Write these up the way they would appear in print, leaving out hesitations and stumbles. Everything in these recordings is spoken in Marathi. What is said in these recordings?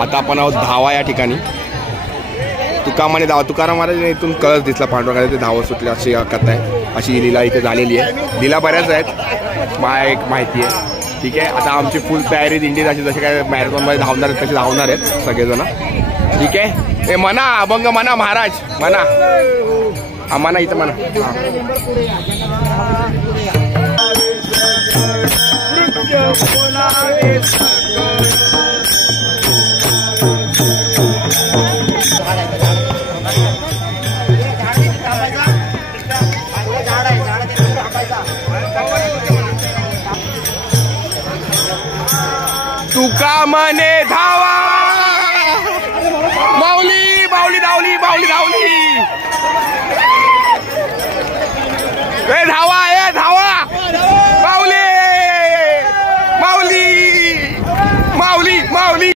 आता आपण आहोत धावा या ठिकाणी. तुकामाने धावा, तुकाराम महाराजांनी इथून कळस दिसला पांडुरंगाला, ते धावा सुटले अशी कथा आहे. अशी लीला इथे झालेली आहे. लीला बऱ्याच आहेत, एक माहिती आहे. ठीक आहे, आता आमची फुल तयारी दिंडी जसे काय मॅरेथॉनमध्ये धावणार आहेत तसे धावणार आहेत सगळेजण. ठीक आहे, हे म्हणा अभंग म्हणा महाराज, म्हणा म्हणा इथं म्हणा. तुका म्हणे धावा, माऊली माऊली धावली, माऊली धावली. ए धावा, ए धावा, माऊली माऊली माऊली माऊली.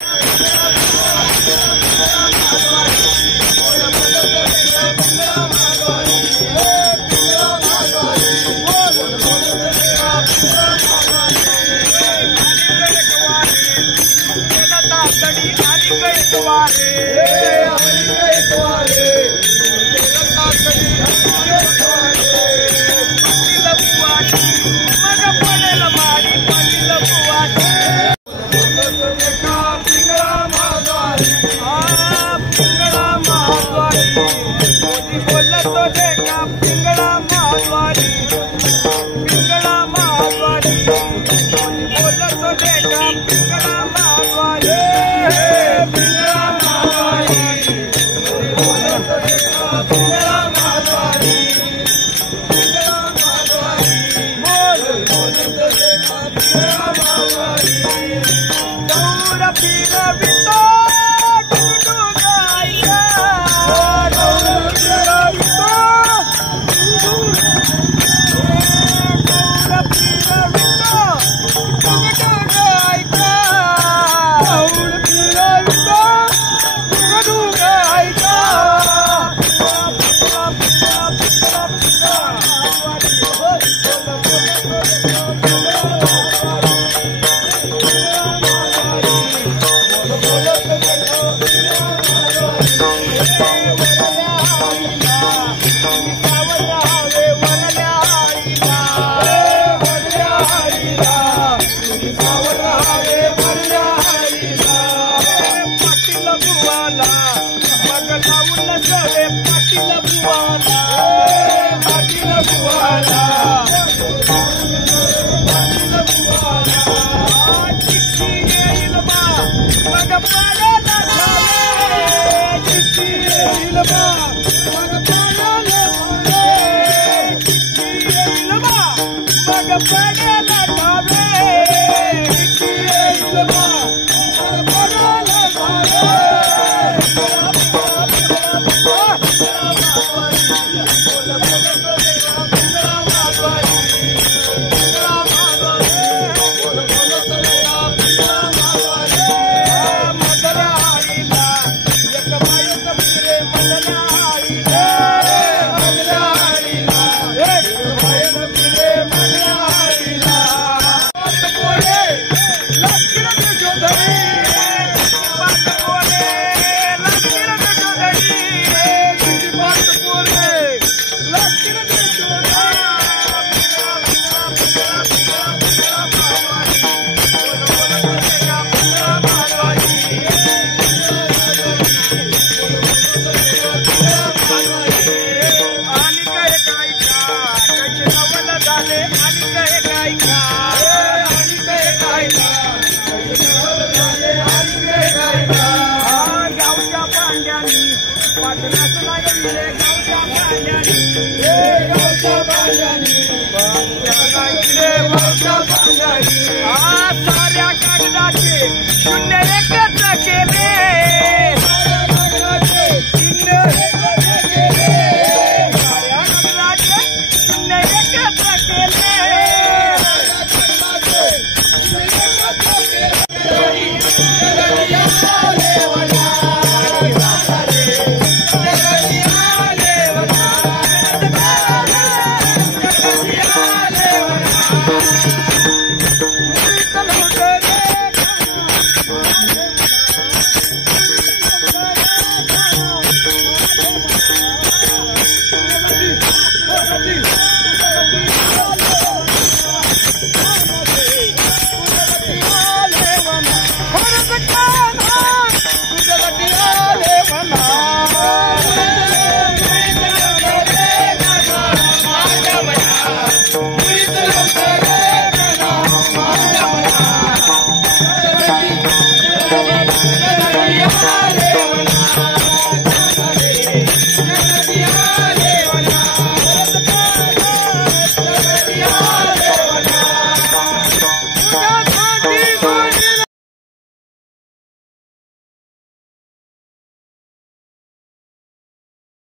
Yeah.